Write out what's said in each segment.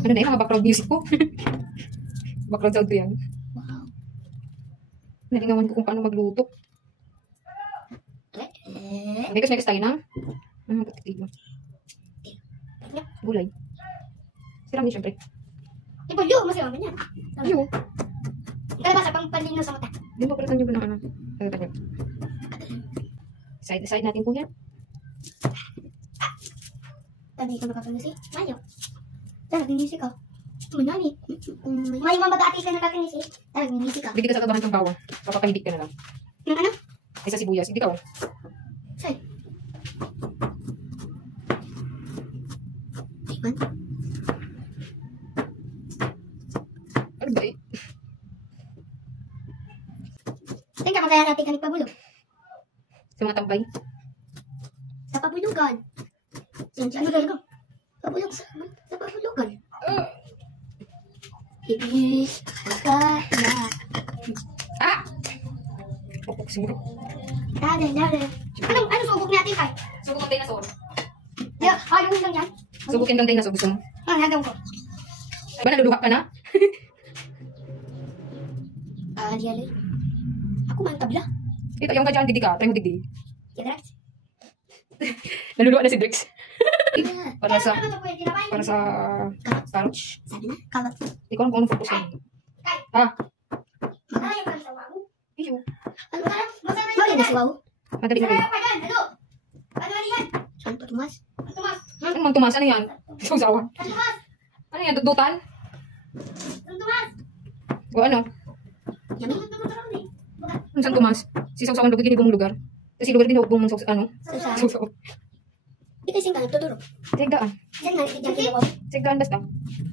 Ano na yun, mga background music ko. Background sound ko yan. Wow. Nalingawan ko kung paano magluto. Mekas tayo ng gulay. Siram din syempre. Ipulyo, masarap yan. Iyo. Kaya ba sa pampalino sa mata? Di ba palitan nyo ba ng ano? Palitan nyo. Side natin po yan. Sabi ko nakakanisi. Mayo. Talagang nagingisi ka. Manani. May mga baga-ati ka nakakanisi. Talagang nagingisi ka. Bigyan ka sa kabahan ng bawang. Papapahibig ka na lang. Yung ano? Ay sa sibuyas. Hindi ka Saan? Iwan? Ano ba eh? Tingnan kaya natin ka nagpabulog. Sa mga tambay. Sa pabulugan. Ano gano'n ko? Pabulog sa pabulugan. Ibis, pagkaya. Ah! Pupok siguro. Dada. Anong subok natin kay? Subok ang dinosaur. Yeah, haluin lang yan. Subukin kang dinosaur. Gusto mo? Hagawin ko. Ba naluluha ka na? Yaloy. Ako man tabla. Ito yung ka dyan. Digdi ka. Try mo digdi. Kidrex. Naluluha na si Drix. Para sa Carrots. carrots. Sabi na, carrots. Ikaw kung anong focus yan. Ha? Magaling ka sa wow. Iyo. Ano ka? Magaling na si wow. Madali mo rin. Santo Tomas. Ano mang tumas? Ano yan? Susawa. Ano yan? Dudutan? O ano? Yummy. Ano saan tumas? Si Sausawan lugar din ibang lugar. Kasi lugar din ibang mong ano? Sausaw. Ikasing ka nagtuturo. Sigdaan. Diyan nga, diyan kaya wow. Sigdaan basta.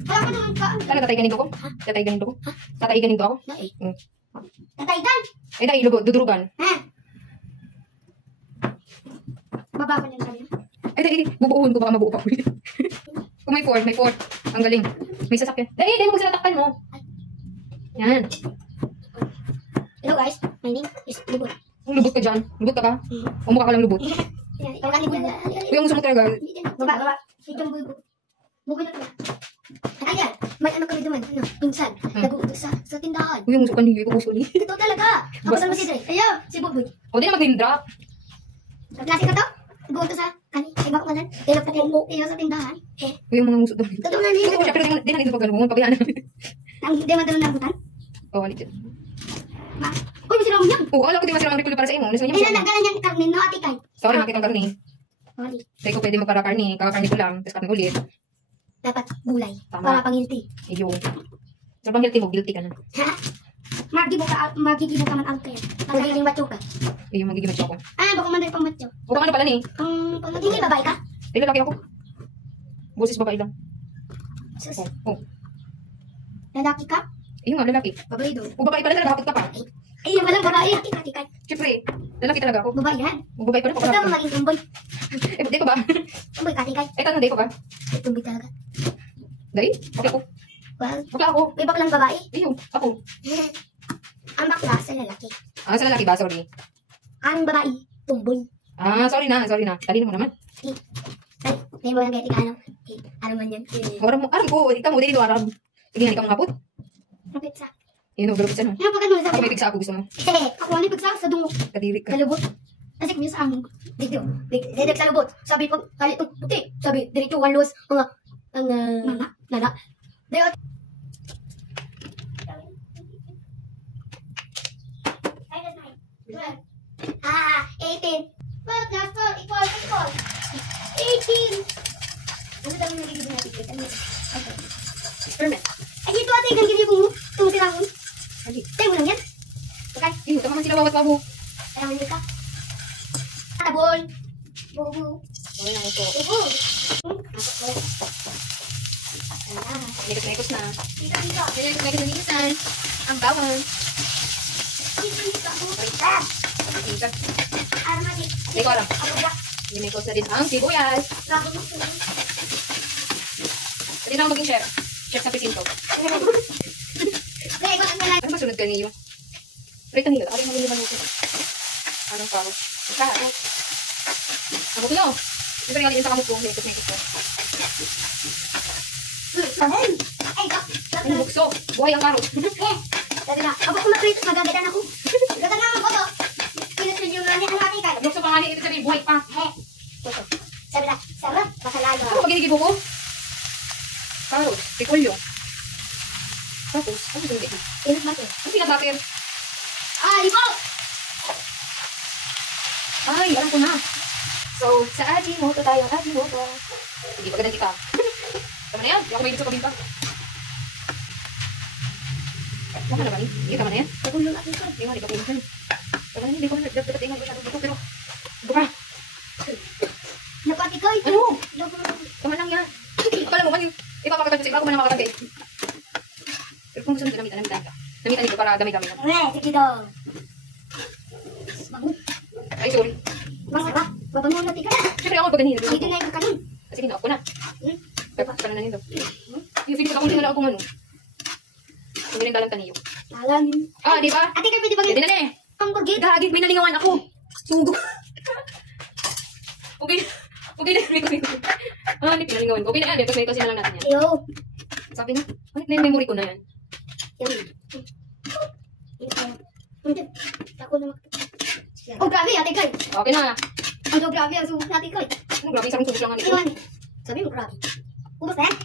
Wala ka naman ka. Talaga tatay ganito ko? Tatay ganito ko? Tatay ganito ako? Nae. Hmm. Tataygan. Eh dahil lugo, dudurugan. Ha? Baba ko niyan sabi na. Eh dahil bubuuhin ko baka mabuo pa ulit. Kung may four. Ang galing. May sasakyan. Dahil mo kasi natakpan mo. Yan. Hello guys, my name is Lubot. Kung lubot ka dyan. Lubot ka ba? O mukha ka lang lubot. Ikaw ka ni Bulbo. Uy, ang gusto mo talaga. Baba. Itong Bulbo. Bulbo na pala. Ayan, may ano kami duman. Ano, pinsan. Nag-uutos sa tindahan. Uy, ang gusto ka niyo. Ikaw gusto niyo. Ito talaga. Ako sa Dre. Ayan, si Bulbo. O di na mag-name drop. Klase ka to? Nag-uutos sa kani. Iba ko manan. Kaya nagpapumuo kayo sa tindahan. Uy, yung mga nguso doon. Totoo na Gusto ko niya. siya, pero di na dito pag-ano. Pabayaan namin. Ang hindi man dalawang nabutan. O, alit yun. Ma. Uy, masira mo niyan. Oo, alam ko di masira ang rikulo para sa imo. Gusto niya Ay, masira. nagdala niyan karne, no, ati kay. Sorry, makita ang karni. Wali. Kaya ko pwede magpara karni. Kakakarni ko lang. Tapos karni ulit. Dapat gulay. Tama. Para pangilti. Iyo. So, bang guilty mo? Guilty ka na. Ha? Magigibo ka man ang kaya. Magiging macho ka. Iyo, magiging macho ako. Ah, baka man rin pang macho. O, kung ano pala ni? Pag magiging babae ka? Eh, lalaki ako. Boses babae lang. Sus, Oh. lalaki ka? Iyo nga, lalaki. Babae doon. O, babae pala talaga. Hapot ka pa. Ay, yung walang babae. Lalaki ka. Siyempre, lalaki talaga ako. Babae yan. O, babae pala. Basta mo maging tumboy. Eh, di ko ba? Tumboy ka, tikay. Eh, tanong, di ko ba? Tumboy talaga. Dahil? Okay ako. Well, Okay ako. may baklang babae. Iyo, ako. Ang bakla sa lalaki. Ah, sa lalaki ba? Sorry. Ang babae, tumboy. Ah, sorry na. Dali mo naman. Ay, may mo lang kaya tika, ano? Ano man yan? Aram ko. Ikaw mo, dili do aram. Sige nga, ikaw mga hapot. Ang pizza. Yun, pero pizza no. Ano pag ano Ako sabi? may pizza ako gusto mo. Ako ang pizza sa dungo. Kadiri ka. Kalubot. Kasi kung sa amin, dito, dito sa lubot. Sabi pag, kalitong puti. Sabi, dirito walos, ang nana. Dito. Ah, 18. 12 plus 4 equal. 18. Ano daw yung nagiging natin? Okay. Experiment. Ay, dito ate, ganyan yung tumutirahon. Hindi. Tayo mo lang yan. Okay. Iyo, tama man sila bawat babo. Kaya mo ka. Tabol. Bubu. Wala na ito. Bubu. Nekos na. Dito, dito. Nekos na minsan. Ang bawang. Dito, dito. Minsan. Armadik. Hindi ko alam. Ako ba? Nekos na din ang sibuyas. Labo mo. Pwede na ako maging chef. Chef sa presinto. Hindi, ikaw ang nalay. Ano ba sunod kaniyo? Right kanina. Ako yung maging maluto. Anong paro? Ako. Ako ko lang. Ito rin sa kamot ko. Hekot ko. Ay, ikaw. Ano bukso? Buhay ang karot. Sabi na, ako kumakrito, magagadan ako. Gagad naman ko to. Pinusun yung nga niya ang ati kay. Bukso pa nga niya. Ito sabihin, buhay pa. Sabi na, sarap, makalalo. Ano pag inigibo ko? Karot. Pikulyo. Tapos, ano yung hindi? Pinag matin. Ano pinag-butter? Ah, lipo! Ay, alam ko na. So, sa Ajinomoto tayo. Ajinomoto. Hindi pa ganun kita. Tama na yan. Hindi ako may sa kabinta. Tama na ba ni? Hindi, tama na yan. Pagulong natin ko. Hindi nga, hindi pa pinag yan. Tama na yan. Hindi ko na dapat ingat masyadong buko. Pero, buka. Napati ko. Ano? Tama lang yan. Akala mo ba yung ipapakatan ko sa iba ko man ang makakatabi? Pero kung gusto nito, namitan ka. Namitan dito para dami-dami. Sige daw. Ay, sorry. Masarap. Babangon natin ka. Siyempre ako pag ganito. Dito na yung kanin. Sige na, ako na. Pagpapakalan na nito. Yung feeling ko ako wala akong ano. Hindi rin dalang taniyo. Alamin. Ah, di ba? Ate ka pwede ba Pwede na na eh. hamburger? Gagig, may nalingawan ako. Sugo. Okay. Okay na. Ah, hindi pinalingawan ko. Okay na yan. Kasi may kasi na lang natin yan. Yo. Sabi na, ano na yung memory ko na yan? Yan. Hindi. Ako na mag... Oh, grabe, ate Kay. Okay na. Ano, grabe ang sugat natin, Kay. Ano, grabe, isang sugo lang nga nito. Iwan. Sabi mo, grabe. Ubus na yan?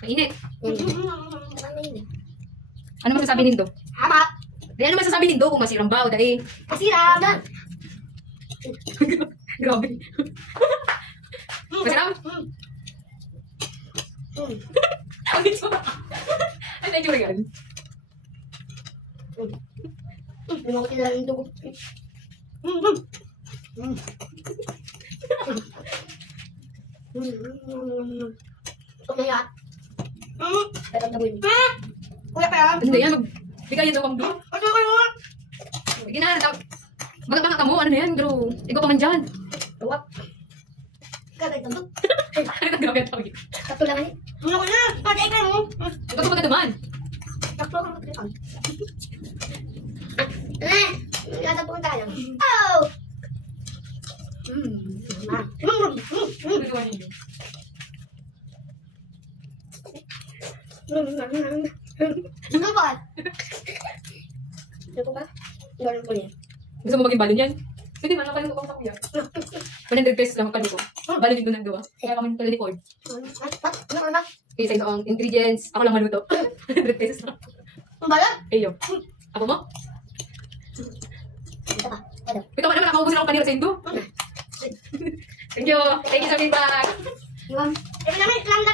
Mainit. Mainit. Ano masasabi nindo? Hama. Di ano masasabi nindo kung masirang ba o dahil? Masira. Dan. Grabe. Masirang? Ang ito. Ay, medyo rin yan. Hindi mo ko tinala ng dugo. Okay yan. Dapat tabuin. Kuya pa yan. Hindi yan. Bigay yan sa wang doon. Ano kayo? Sige na. Maganda ka mo. Ano na yan? Pero, ikaw pa man dyan. Tuwak. Kagay tandok. Ano grabe ang tawag? Tatlo lang yan. Ano ko na? Pati ka mo. Ikaw pa maganda man. Tatlo kang matripan. Nasa po tayo. Oh! Ano ba? Ano ba? Gano'n po yan. Gusto mo maging balon yan? Pwede man lang kayo kung sakuya. 100 pesos lang ang kali ko. Balon din doon ang gawa. Kaya kami pala record. Ano na? Okay, sa isang ingredients. Ako lang maluto. 100 pesos lang. Ang balat? Eyo. Ako mo? Ito pa. Ito. Ito ka naman, nakaubusin akong kanila sa Indo. Thank you. Thank you sa feedback. Iwan. Ito namin, lang